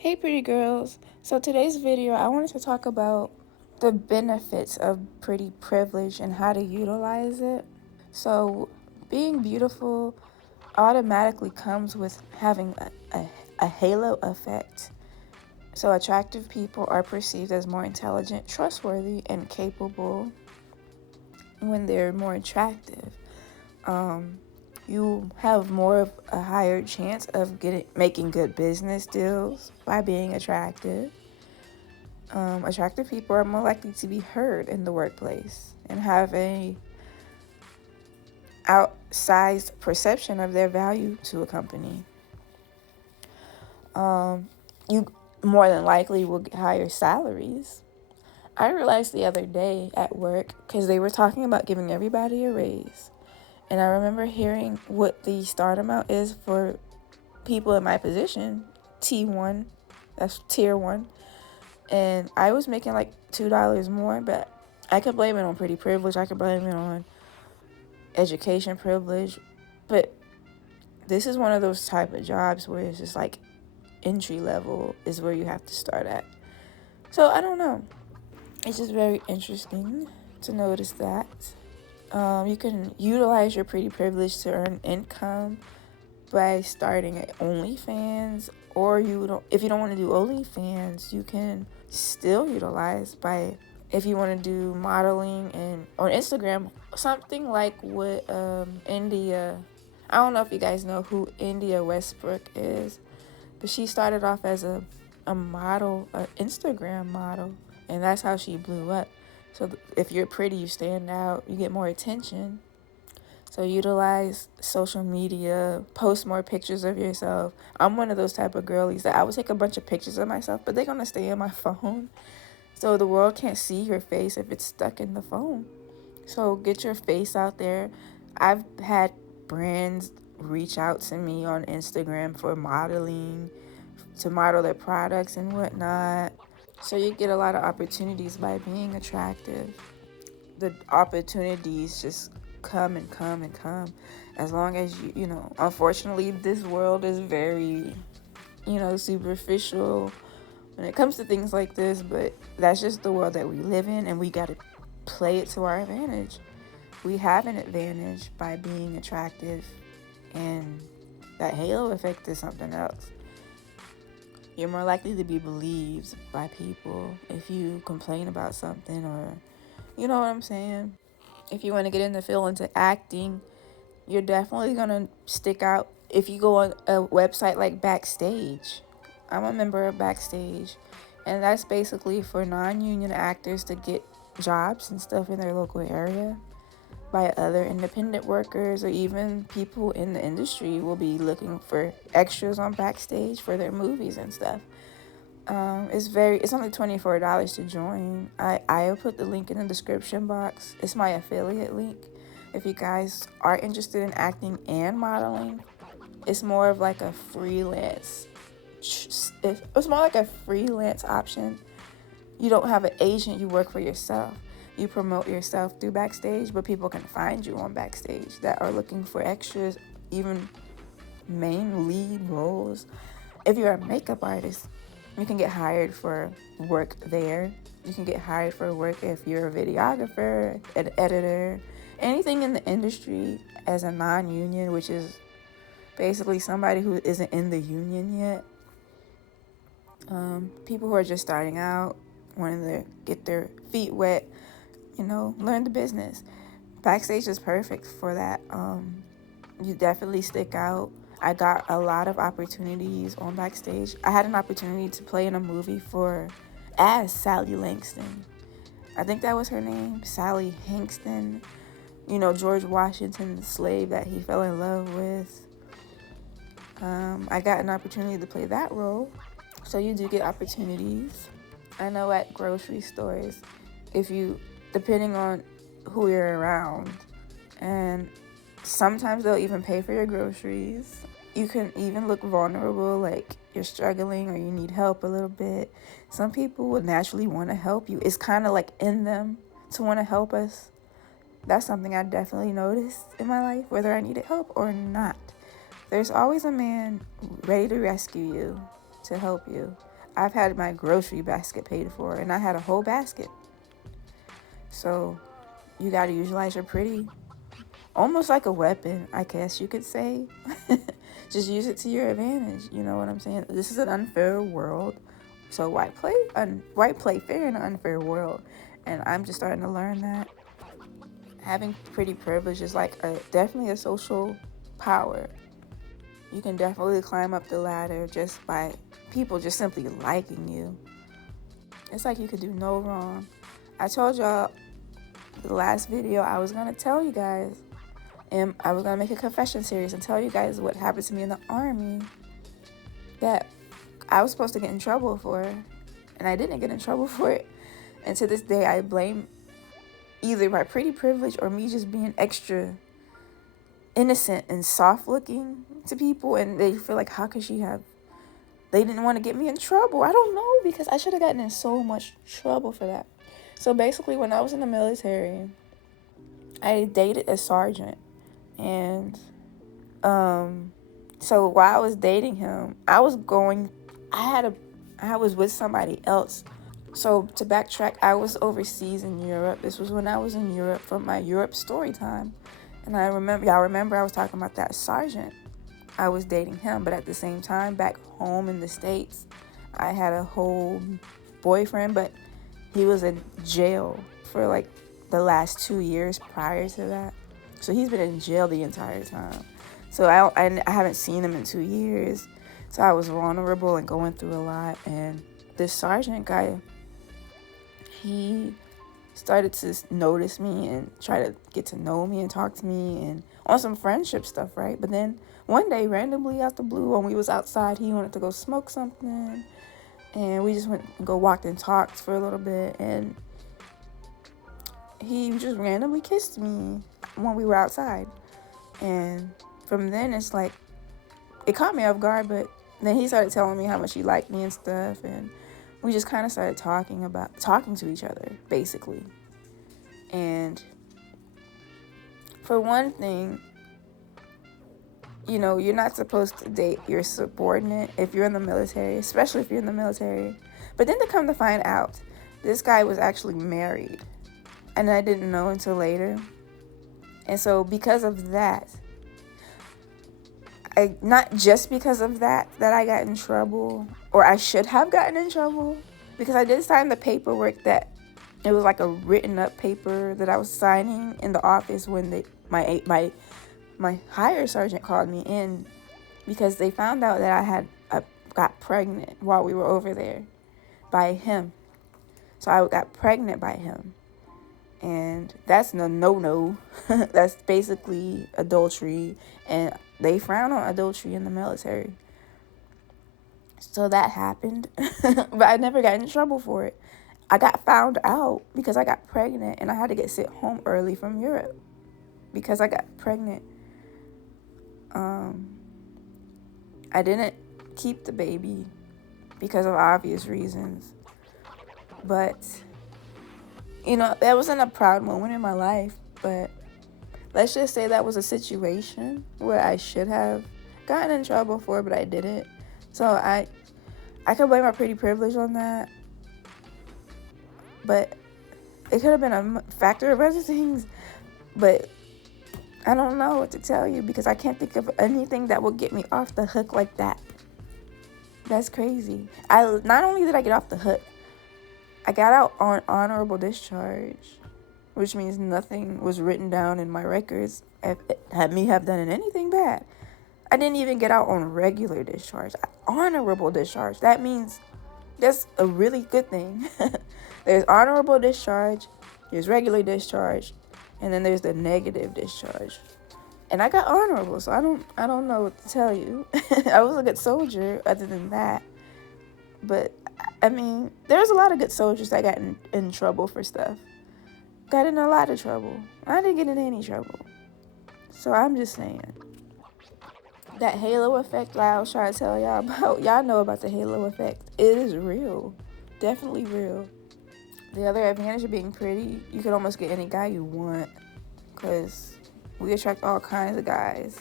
Hey pretty girls. So today's video I wanted to talk about the benefits of pretty privilege and how to utilize it. So being beautiful automatically comes with having a halo effect. So attractive people are perceived as more intelligent, trustworthy, and capable when they're more attractive. You have more of a higher chance of making good business deals by being attractive. Attractive people are more likely to be heard in the workplace and have a outsized perception of their value to a company. You more than likely will get higher salaries. I realized the other day at work because they were talking about giving everybody a raise. And I remember hearing what the start amount is for people in my position, T1, that's tier 1. And I was making like $2 more, but I could blame it on pretty privilege. I could blame it on education privilege. But this is one of those type of jobs where it's just like entry level is where you have to start at. So I don't know. It's just very interesting to notice that. You can utilize your pretty privilege to earn income by starting at OnlyFans, or if you don't want to do OnlyFans, you can still utilize by if you want to do modeling and on Instagram, something like what India. I don't know if you guys know who India Westbrook is, but she started off as a model, an Instagram model, and that's how she blew up. So if you're pretty, you stand out, you get more attention. So utilize social media, post more pictures of yourself. I'm one of those type of girlies that I would take a bunch of pictures of myself, but they're going to stay in my phone. So the world can't see your face if it's stuck in the phone. So get your face out there. I've had brands reach out to me on Instagram for modeling, to model their products and whatnot. So you get a lot of opportunities by being attractive. The opportunities just come and come and come as long as unfortunately this world is very superficial when it comes to things like this, but that's just the world that we live in, and we got to play it to our advantage. We have an advantage by being attractive, and that halo effect is something else. You're more likely to be believed by people if you complain about something, or you know what I'm saying. If you want to get in the field into acting, you're definitely going to stick out. If you go on a website like Backstage, I'm a member of Backstage, and that's basically for non-union actors to get jobs and stuff in their local area by other independent workers, or even people in the industry will be looking for extras on Backstage for their movies and stuff. It's only $24 to join. I'll put the link in the description box. It's my affiliate link. If you guys are interested in acting and modeling, it's more of like a freelance. It's more like a freelance option. You don't have an agent, you work for yourself. You promote yourself through Backstage, but people can find you on Backstage that are looking for extras, even main lead roles. If you're a makeup artist, you can get hired for work there. You can get hired for work if you're a videographer, an editor, anything in the industry as a non-union, which is basically somebody who isn't in the union yet. People who are just starting out, wanting to get their feet wet, learn the business. Backstage is perfect for that. You definitely stick out. I got a lot of opportunities on Backstage. I had an opportunity to play in a movie as Sally Langston. I think that was her name, Sally Hankston. George Washington, the slave that he fell in love with. I got an opportunity to play that role. So you do get opportunities. I know at grocery stores, depending on who you're around, and sometimes they'll even pay for your groceries. You can even look vulnerable, like you're struggling or you need help a little bit. Some people would naturally want to help you. It's kind of like in them to want to help us. That's something I definitely noticed in my life, whether I needed help or not. There's always a man ready to rescue you, to help you. I've had my grocery basket paid for, and I had a whole basket. So you got to utilize your pretty, almost like a weapon, I guess you could say. Just use it to your advantage. You know what I'm saying? This is an unfair world. So why play fair in an unfair world? And I'm just starting to learn that having pretty privilege is like definitely a social power. You can definitely climb up the ladder just by people just simply liking you. It's like you could do no wrong. I told y'all the last video I was gonna tell you guys, and I was gonna make a confession series and tell you guys what happened to me in the army that I was supposed to get in trouble for, and I didn't get in trouble for it. And to this day, I blame either my pretty privilege or me just being extra innocent and soft looking to people, and they feel like, how could she have, they didn't want to get me in trouble. I don't know, because I should have gotten in so much trouble for that. So basically, when I was in the military, I dated a sergeant, and so while I was dating him, I was with somebody else. So to backtrack, I was overseas in Europe. This was when I was in Europe for my Europe story time. And y'all remember I was talking about that sergeant. I was dating him, but at the same time, back home in the States, I had a whole boyfriend, but he was in jail for like the last 2 years prior to that. So he's been in jail the entire time. So I haven't seen him in 2 years. So I was vulnerable and going through a lot. And this sergeant guy, he started to notice me and try to get to know me and talk to me and on some friendship stuff, right? But then one day, randomly out the blue, when we was outside, he wanted to go smoke something. And we just went and walked and talked for a little bit. And he just randomly kissed me when we were outside. And from then, it's like, it caught me off guard, but then he started telling me how much he liked me and stuff. And we just kind of started talking to each other, basically. And for one thing, you know, you're not supposed to date your subordinate if you're in the military, especially if you're in the military. But then to come to find out, this guy was actually married. And I didn't know until later. And so because of that, not just because of that I got in trouble, or I should have gotten in trouble, because I did sign the paperwork that it was like a written up paper that I was signing in the office when my higher sergeant called me in, because they found out that I got pregnant while we were over there by him. So I got pregnant by him. And that's no. That's basically adultery. And they frown on adultery in the military. So that happened. But I never got in trouble for it. I got found out because I got pregnant and I had to get sent home early from Europe because I got pregnant. I didn't keep the baby because of obvious reasons. But, you know, that wasn't a proud moment in my life. But let's just say that was a situation where I should have gotten in trouble for, but I didn't. So I could blame my pretty privilege on that. But it could have been a factor of other things. But I don't know what to tell you because I can't think of anything that will get me off the hook like that. That's crazy. Not only did I get off the hook, I got out on honorable discharge, which means nothing was written down in my records had me have done anything bad. I didn't even get out on regular discharge. Honorable discharge. That means that's a really good thing. There's honorable discharge, there's regular discharge, and then there's the negative discharge. And I got honorable, so I don't know what to tell you. I was a good soldier other than that. But, I mean, there's a lot of good soldiers that got in trouble for stuff. Got in a lot of trouble. I didn't get in any trouble. So I'm just saying. That halo effect that I was trying to tell y'all about, y'all know about the halo effect. It is real. Definitely real. The other advantage of being pretty, you can almost get any guy you want. Because we attract all kinds of guys.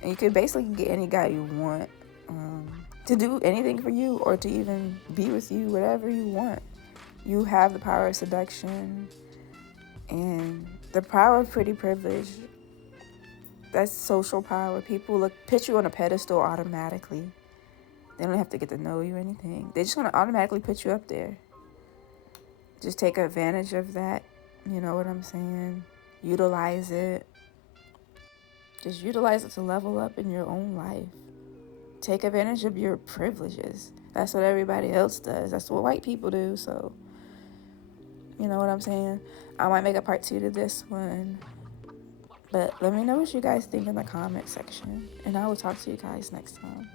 And you can basically get any guy you want. to do anything for you or to even be with you, whatever you want. You have the power of seduction and the power of pretty privilege. That's social power. People put you on a pedestal automatically. They don't have to get to know you or anything. They just want to automatically put you up there. Just take advantage of that. You know what I'm saying? Utilize it. Just utilize it to level up in your own life. Take advantage of your privileges. That's what everybody else does. That's what white people do. So, you know what I'm saying? I might make a part 2 to this one. But let me know what you guys think in the comment section. And I will talk to you guys next time.